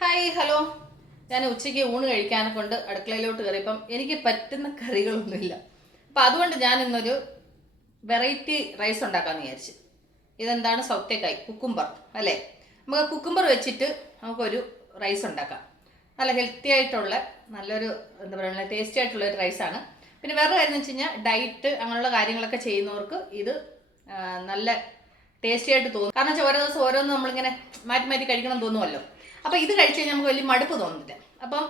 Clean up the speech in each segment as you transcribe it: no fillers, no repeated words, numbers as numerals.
Hi hello. ഞാൻ ഉച്ചയ്ക്ക് ഊണ് കഴിക്കാനെ കൊണ്ട് അടുക്കളയിലോട്ട് കയറിയപ്പം എനിക്ക് പറ്റുന്ന കറികളൊന്നുമില്ല. അപ്പം അതുകൊണ്ട് ഞാൻ ഇന്നൊരു വെറൈറ്റി റൈസ് ഉണ്ടാക്കാമെന്ന് വിചാരിച്ചു. ഇതെന്താണ്? സൗത്തേക്കായ് കുക്കുംബർ അല്ലേ? നമുക്ക് കുക്കുംബർ വെച്ചിട്ട് നമുക്കൊരു റൈസ് ഉണ്ടാക്കാം. നല്ല ഹെൽത്തി ആയിട്ടുള്ള നല്ലൊരു എന്താ പറയുക ടേസ്റ്റി ആയിട്ടുള്ള ഒരു റൈസാണ്. പിന്നെ വേറെ കാര്യം എന്ന് വെച്ച് കഴിഞ്ഞാൽ ഡയറ്റ് അങ്ങനെയുള്ള കാര്യങ്ങളൊക്കെ ചെയ്യുന്നവർക്ക് ഇത് നല്ല ടേസ്റ്റി ആയിട്ട് തോന്നും. കാരണം വെച്ചാൽ ഓരോ ദിവസം ഓരോന്നും നമ്മളിങ്ങനെ മാറ്റി മാറ്റി കഴിക്കണം തോന്നുമല്ലോ. അപ്പോൾ ഇത് കഴിച്ച് കഴിഞ്ഞാൽ നമുക്ക് വലിയ മടുപ്പ് തോന്നുന്നില്ല. അപ്പം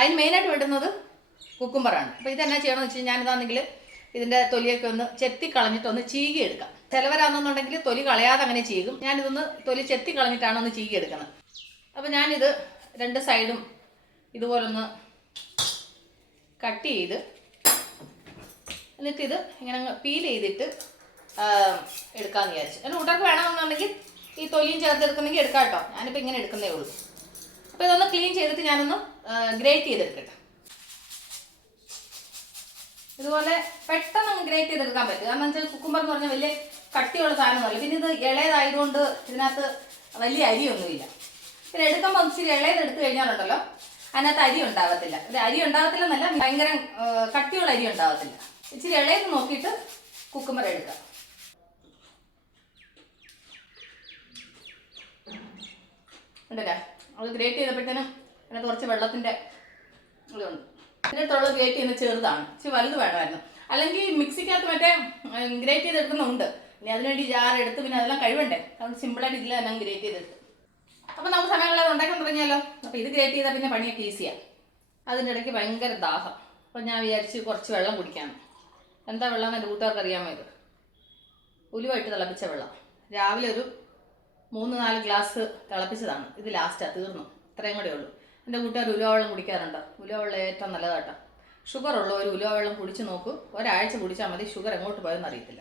അതിന് മെയിനായിട്ട് വേണ്ടുന്നത് കുക്കുംബറാണ്. അപ്പോൾ ഇതെന്നാ ചെയ്യണമെന്ന് വെച്ച് കഴിഞ്ഞാൽ ഞാനിതാണെങ്കിൽ ഇതിൻ്റെ തൊലിയൊക്കെ ഒന്ന് ചെത്തി കളഞ്ഞിട്ട് ഒന്ന് ചീകി എടുക്കാം. ചിലവരാണെന്നുണ്ടെങ്കിൽ തൊലി കളയാതെ അങ്ങനെ ചീകും. ഞാനിതൊന്ന് തൊലി ചെത്തി കളഞ്ഞിട്ടാണ് ഒന്ന് ചീകി എടുക്കുന്നത്. അപ്പോൾ ഞാനിത് രണ്ട് സൈഡും ഇതുപോലൊന്ന് കട്ട് ചെയ്ത് എന്നിട്ടിത് ഇങ്ങനെ പീൽ ചെയ്തിട്ട് എടുക്കാമെന്ന് വിചാരിച്ചു. അതിന് കൂട്ടർക്ക് വേണമെന്നുണ്ടെങ്കിൽ ഈ തൊലിയും ചേർത്തെടുക്കുന്നെങ്കിൽ എടുക്കാം കേട്ടോ. ഞാനിപ്പോൾ ഇങ്ങനെ എടുക്കുന്നേ ഉള്ളൂ. അപ്പോൾ ഇതൊന്ന് ക്ലീൻ ചെയ്തിട്ട് ഞാനൊന്ന് ഗ്രേറ്റ് ചെയ്തെടുക്കട്ടെ. ഇതുപോലെ പെട്ടെന്ന് ഗ്രേറ്റ് ചെയ്തെടുക്കാൻ പറ്റും. കാരണം വെച്ചാൽ കുക്കുംബർ എന്ന് പറഞ്ഞാൽ വലിയ കട്ടിയുള്ള സാധനമല്ല. പിന്നെ ഇത് ഇളയതായതുകൊണ്ട് ഇതിനകത്ത് വലിയ അരിയൊന്നുമില്ല. പിന്നെ എടുക്കുമ്പോൾ ഇച്ചിരി ഇളയത് എടുത്തു കഴിഞ്ഞാലുണ്ടല്ലോ അതിനകത്ത് അരി ഉണ്ടാകത്തില്ല. ഇത് അരി ഉണ്ടാകത്തില്ലെന്നല്ല, ഭയങ്കര കട്ടിയുള്ള അരി ഉണ്ടാകത്തില്ല. ഇച്ചിരി ഇളയത് നോക്കിയിട്ട് കുക്കുംബർ എടുക്കാം. ഉണ്ടല്ലേ? അത് ഗ്രേറ്റ് ചെയ്തപ്പോഴത്തേനും അതിനകത്ത് കുറച്ച് വെള്ളത്തിൻ്റെ ഇതുണ്ട്. അതിനകത്തുള്ള ഗ്രേറ്റ് ചെയ്യുന്ന ചെറുതാണ്, ഇച്ചിരി വലുത് വേണമായിരുന്നു. അല്ലെങ്കിൽ മിക്സിക്കകത്ത് മറ്റേ ഗ്രേറ്റ് ചെയ്തെടുക്കുന്നുണ്ട്. ഇനി അതിനുവേണ്ടി ജാറെടുത്ത് പിന്നെ അതെല്ലാം കഴിവണ്ടേ. അതുകൊണ്ട് സിമ്പിളായിട്ട് ഇതിൽ തന്നെ ഗ്രേറ്റ് ചെയ്തെടുത്ത്. അപ്പോൾ നമുക്ക് സമയങ്ങളത് ഉണ്ടാക്കാൻ തുടങ്ങിയാലോ. അപ്പോൾ ഇത് ഗ്രേറ്റ് ചെയ്താൽ പിന്നെ പണിയൊക്കെ ഈസിയാണ്. അതിൻ്റെ ഇടയ്ക്ക് ഭയങ്കര ദാഹം. അപ്പോൾ ഞാൻ വിചാരിച്ച് കുറച്ച് വെള്ളം കുടിക്കാം. എന്താ വെള്ളം എന്ന് എൻ്റെ കൂട്ടുകാർക്ക് അറിയാമോ? ഇത് ഉലുവായിട്ട് തിളപ്പിച്ച വെള്ളം. രാവിലെ ഒരു 3-4 ഗ്ലാസ് തിളപ്പിച്ചതാണ്. ഇത് ലാസ്റ്റാണ്, തീർന്നു. ഇത്രയും കൂടെ ഉള്ളൂ. എൻ്റെ കൂട്ടുകാർ ഉലുവ വെള്ളം കുടിക്കാറുണ്ട്. ഉലുവ വെള്ളം ഏറ്റവും നല്ലതാട്ടോ. ഷുഗർ ഉള്ളവർ ഉലുവ വെള്ളം കുടിച്ച് നോക്കൂ. ഒരാഴ്ച കുടിച്ചാൽ മതി, ഷുഗർ എങ്ങോട്ട് പോയെന്ന് അറിയത്തില്ല.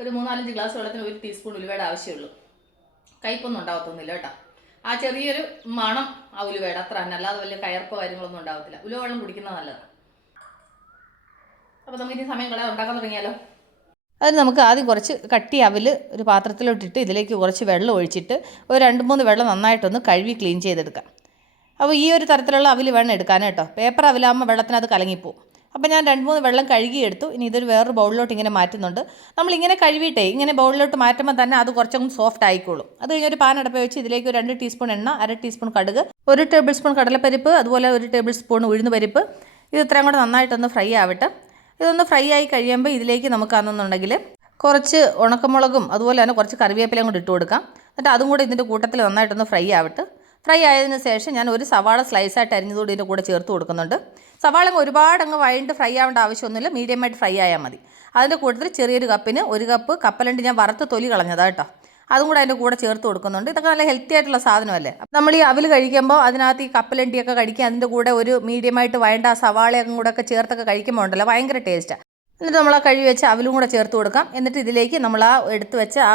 ഒരു 3-4 ഗ്ലാസ് വെള്ളത്തിന് 1 ടീസ്പൂൺ ഉലുവയുടെ ആവശ്യമുള്ളൂ. കയ്പൊന്നും ഉണ്ടാകത്തൊന്നുമില്ല കേട്ടോ. ആ ചെറിയൊരു മണം ആ ഉലുവയുടെ അത്ര തന്നെ, അല്ലാതെ വലിയ കയർപ്പോ കാര്യങ്ങളൊന്നും ഉണ്ടാകത്തില്ല. ഉലുവ വെള്ളം കുടിക്കുന്നത് നല്ലതാണ്. അപ്പോൾ നമുക്ക് ഇനി സമയം കളയാതെ ഉണ്ടാക്കാൻ തുടങ്ങിയാലോ. അതിന് നമുക്ക് ആദ്യം കുറച്ച് കട്ടി അവിൽ ഒരു പാത്രത്തിലോട്ടിട്ട് ഇതിലേക്ക് കുറച്ച് വെള്ളം ഒഴിച്ചിട്ട് ഒരു 2-3 വെള്ളം നന്നായിട്ടൊന്ന് കഴുകി ക്ലീൻ ചെയ്തെടുക്കാം. അപ്പോൾ ഈ ഒരു തരത്തിലുള്ള അവിൽ വേണം എടുക്കാൻ കേട്ടോ. പേപ്പർ അവിലാകുമ്പോൾ വെള്ളത്തിനകത്ത് കലങ്ങിപ്പോവും. അപ്പോൾ ഞാൻ 2-3 വെള്ളം കഴുകിയെടുത്തു. ഇനി ഇതൊരു വേറൊരു ബൗളിലോട്ട് ഇങ്ങനെ മാറ്റുന്നുണ്ട്. നമ്മളിങ്ങനെ കഴുകിയിട്ടേ ഇങ്ങനെ ബൗളിലോട്ട് മാറ്റുമ്പോൾ തന്നെ അത് കുറച്ചും സോഫ്റ്റ് ആയിക്കോളും. അത് കഴിഞ്ഞ് ഒരു പാൻ അടുപ്പ് വെച്ച് ഇതിലേക്ക് 2 ടീസ്പൂൺ എണ്ണ, 1/2 ടീസ്പൂൺ കടുക്, 1 ടേബിൾ സ്പൂൺ കടലപ്പരിപ്പ്, അതുപോലെ 1 ടേബിൾ സ്പൂൺ ഉഴുന്ന് പരിപ്പ്. ഇത് ഇത്രയും കൂടെ നന്നായിട്ടൊന്ന് ഫ്രൈ ആവട്ടെ. ഇതൊന്ന് ഫ്രൈ ആയി കഴിയുമ്പോൾ ഇതിലേക്ക് നമുക്കാണെന്നുണ്ടെങ്കിൽ കുറച്ച് ഉണക്കമുളകും അതുപോലെ തന്നെ കുറച്ച് കറിവേപ്പിലയും കൂടി ഇട്ട് കൊടുക്കാം. എന്നിട്ട് അതും കൂടെ ഇതിൻ്റെ കൂട്ടത്തിൽ നന്നായിട്ടൊന്ന് ഫ്രൈ ആവട്ടെ. ഫ്രൈ ആയതിനു ശേഷം ഞാൻ ഒരു സവാള സ്ലൈസായിട്ട് അരിഞ്ഞതുകൂടി ഇതിൻ്റെ കൂടെ ചേർത്ത് കൊടുക്കുന്നുണ്ട്. സവാള ഒരുപാട് അങ്ങ് വഴണ്ട് ഫ്രൈ ആവേണ്ട ആവശ്യമൊന്നുമില്ല, മീഡിയമായിട്ട് ഫ്രൈ ആയാൽ മതി. അതിൻ്റെ കൂട്ടത്തിൽ ചെറിയൊരു കപ്പിന് 1 കപ്പ് കപ്പലണ്ടി ഞാൻ വറുത്ത് തൊലി കളഞ്ഞതാണ് കേട്ടോ. അതും കൂടെ അതിൻ്റെ കൂടെ ചേർത്ത് കൊടുക്കുന്നുണ്ട്. ഇതൊക്കെ നല്ല ഹെൽത്തി ആയിട്ടുള്ള സാധനമല്ലേ. നമ്മൾ ഈ അവിൽ കഴിക്കുമ്പോൾ അതിനകത്ത് ഈ കപ്പലണ്ടിയൊക്കെ കഴിക്കുക, അതിൻ്റെ കൂടെ ഒരു മീഡിയമായിട്ട് വഴണ്ട സവാളയൊക്കെ കൂടെ ഒക്കെ ചേർത്തൊക്കെ കഴിക്കുമ്പോൾ ഉണ്ടല്ലോ ഭയങ്കര ടേസ്റ്റാണ്. എന്നിട്ട് നമ്മൾ ആ കഴുകി വെച്ച് അവിലും കൂടെ ചേർത്ത് കൊടുക്കാം. എന്നിട്ട് ഇതിലേക്ക് നമ്മൾ ആ എടുത്ത് വെച്ച ആ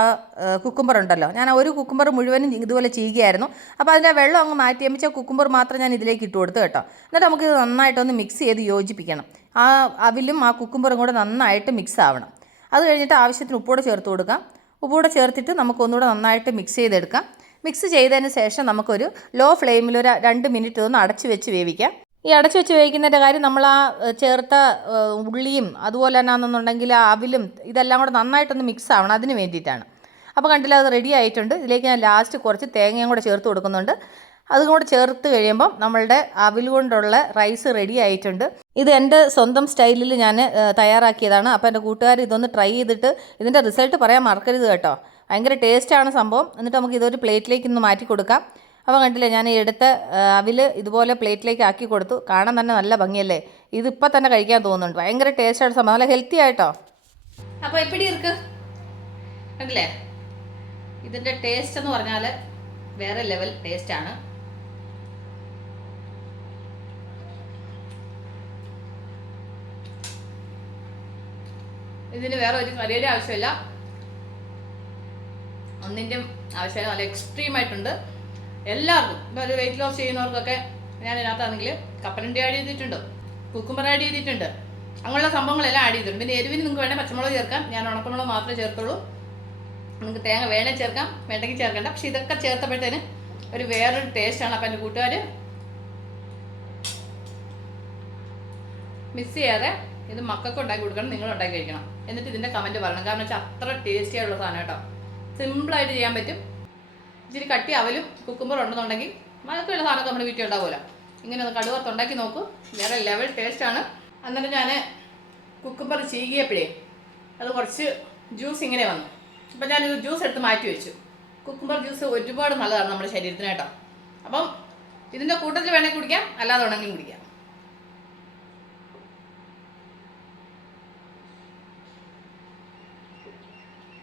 കുക്കുംബർ ഉണ്ടല്ലോ, ഞാൻ ഒരു കുക്കുംബർ മുഴുവനും ഇതുപോലെ ചീകിയായിരുന്നു. അപ്പോൾ അതിൻ്റെ വെള്ളം അങ്ങ് മാറ്റി അമ്മിച്ച കുക്കുംബർ മാത്രം ഞാൻ ഇതിലേക്ക് ഇട്ട് കൊടുത്തു കേട്ടോ. എന്നിട്ട് നമുക്കിത് നന്നായിട്ടൊന്ന് മിക്സ് ചെയ്ത് യോജിപ്പിക്കണം. ആ അവിലും ആ കുക്കുംബറും കൂടെ നന്നായിട്ട് മിക്സ് ആവണം. അത് കഴിഞ്ഞിട്ട് ആവശ്യത്തിന് ഉപ്പൂടെ ചേർത്ത് കൊടുക്കാം. ഉപ്പൂടെ ചേർത്തിട്ട് നമുക്കൊന്നുകൂടെ നന്നായിട്ട് മിക്സ് ചെയ്തെടുക്കാം. മിക്സ് ചെയ്തതിന് ശേഷം നമുക്കൊരു ലോ ഫ്ലെയിമിൽ ഒരു 2 മിനിറ്റ് ഒന്ന് അടച്ച് വെച്ച് വേവിക്കാം. ഈ അടച്ചു വെച്ച് വേവിക്കുന്നതിൻ്റെ കാര്യം നമ്മൾ ആ ചേർത്ത ഉള്ളിയും അതുപോലെ തന്നെ ആണെന്നുണ്ടെങ്കിൽ ആ അവിലും ഇതെല്ലാം കൂടെ നന്നായിട്ടൊന്ന് മിക്സ് ആവണം, അതിന് വേണ്ടിയിട്ടാണ്. അപ്പോൾ കണ്ടില്ല, അത് റെഡി ആയിട്ടുണ്ട്. ഇതിലേക്ക് ഞാൻ ലാസ്റ്റ് കുറച്ച് തേങ്ങയും കൂടെ ചേർത്ത് കൊടുക്കുന്നുണ്ട്. അതും കൂടെ ചേർത്ത് കഴിയുമ്പം നമ്മളുടെ അവിൽ കൊണ്ടുള്ള റൈസ് റെഡി ആയിട്ടുണ്ട്. ഇത് എൻ്റെ സ്വന്തം സ്റ്റൈലിൽ ഞാൻ തയ്യാറാക്കിയതാണ്. അപ്പോൾ എൻ്റെ കൂട്ടുകാർ ഇതൊന്ന് ട്രൈ ചെയ്തിട്ട് ഇതിൻ്റെ റിസൾട്ട് പറയാൻ മറക്കരുത് കേട്ടോ. ഭയങ്കര ടേസ്റ്റാണ് സംഭവം. എന്നിട്ട് നമുക്ക് ഇതൊരു പ്ലേറ്റിലേക്ക് ഒന്ന് മാറ്റി കൊടുക്കാം. അപ്പോൾ കണ്ടില്ലേ, ഞാൻ ഈ എടുത്ത അവിൽ ഇതുപോലെ പ്ലേറ്റിലേക്ക് ആക്കി കൊടുത്തു. കാണാൻ തന്നെ നല്ല ഭംഗിയല്ലേ. ഇതിപ്പോൾ തന്നെ കഴിക്കാൻ തോന്നുന്നുണ്ട്. ഭയങ്കര ടേസ്റ്റാണ് സംഭവം, നല്ല ഹെൽത്തി ആയിട്ടോ. അപ്പോൾ എപ്പിടി ഇருக்கு കണ്ടില്ലേ. ഇതിൻ്റെ ടേസ്റ്റ് എന്ന് പറഞ്ഞാൽ വേറെ ലെവൽ ടേസ്റ്റാണ്. ഇതിന് വേറെ ഒരു കറിയുടെ ആവശ്യമില്ല, ഒന്നിൻ്റെയും ആവശ്യമില്ല. നല്ല എക്സ്ട്രീമായിട്ടുണ്ട്. എല്ലാവർക്കും ഇപ്പോൾ ഒരു വെയിറ്റ് ലോസ് ചെയ്യുന്നവർക്കൊക്കെ ഞാൻ ഇതിനകത്താണെങ്കിൽ കപ്പലണ്ടി ആഡ് ചെയ്തിട്ടുണ്ട്, കുക്കുംബർ ആഡ് ചെയ്തിട്ടുണ്ട്, അങ്ങനെയുള്ള സംഭവങ്ങളെല്ലാം ആഡ് ചെയ്തിട്ടുണ്ട്. പിന്നെ എരിവിന് നിങ്ങൾക്ക് വേണേൽ പച്ചമുളക് ചേർക്കാം. ഞാൻ ഉണക്കമുളക് മാത്രമേ ചേർത്തുള്ളൂ. നിങ്ങൾക്ക് തേങ്ങ വേണേൽ ചേർക്കാം, വേണ്ടെങ്കിൽ ചേർക്കണ്ട. പക്ഷെ ഇതൊക്കെ ചേർത്തപ്പോഴത്തേന് ഒരു വേറൊരു ടേസ്റ്റാണ്. അപ്പം എൻ്റെ കൂട്ടുകാർ മിസ് ചെയ്യാതെ ഇത് മക്കൾക്ക് ഉണ്ടാക്കി കൊടുക്കണം, നിങ്ങൾ ഉണ്ടാക്കി കഴിക്കണം. എന്നിട്ട് ഇതിൻ്റെ കമൻറ്റ് പറയണം. കാരണം വെച്ചാൽ അത്ര ടേസ്റ്റി ആയിട്ടുള്ള സാധനം കേട്ടോ. സിമ്പിളായിട്ട് ചെയ്യാൻ പറ്റും. ഇച്ചിരി കട്ടി അവലും കുക്കുമ്പറും ഉണ്ടെന്നുണ്ടെങ്കിൽ മഴക്കുള്ള സാധനമൊക്കെ നമ്മുടെ വീട്ടിൽ ഉണ്ടാവുമല്ലോ. ഇങ്ങനെ ഒന്ന് കടുവറുത്ത് ഉണ്ടാക്കി നോക്കൂ, വേറെ ലെവൽ ടേസ്റ്റാണ്. എന്നിട്ട് ഞാൻ കുക്കുമ്പർ ചീകിയപ്പോഴേ അത് കുറച്ച് ജ്യൂസ് ഇങ്ങനെ വന്നു. അപ്പം ഞാനൊരു ജ്യൂസ് എടുത്ത് മാറ്റി വെച്ചു. കുക്കുമ്പർ ജ്യൂസ് ഒരുപാട് നല്ലതാണ് നമ്മുടെ ശരീരത്തിന് കേട്ടോ. അപ്പം ഇതിൻ്റെ കൂട്ടത്തിൽ വേണമെങ്കിൽ കുടിക്കാം, അല്ലാതെ വേണമെങ്കിലും കുടിക്കാം.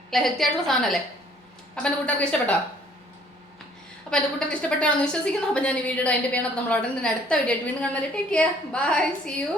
അല്ല, ഹെൽത്തി ആയിട്ടുള്ള സാധനമല്ലേ. അപ്പം എൻ്റെ കൂട്ടുകാർക്ക് ഇഷ്ടപ്പെട്ടോ? അപ്പോൾ എൻ്റെ കൂട്ടുകാർക്ക് ഇഷ്ടപ്പെട്ടാണെന്ന് വിശ്വസിക്കുന്നു. അപ്പം ഞാൻ ഈ വീഡിയോയുടെ അതിൻ്റെ പേര് നമ്മൾ ഉടനെ തന്നെ അടുത്ത വീഡിയോ ആയിട്ട് വീണ്ടും കാണുന്നത്. Take care, bye, see U.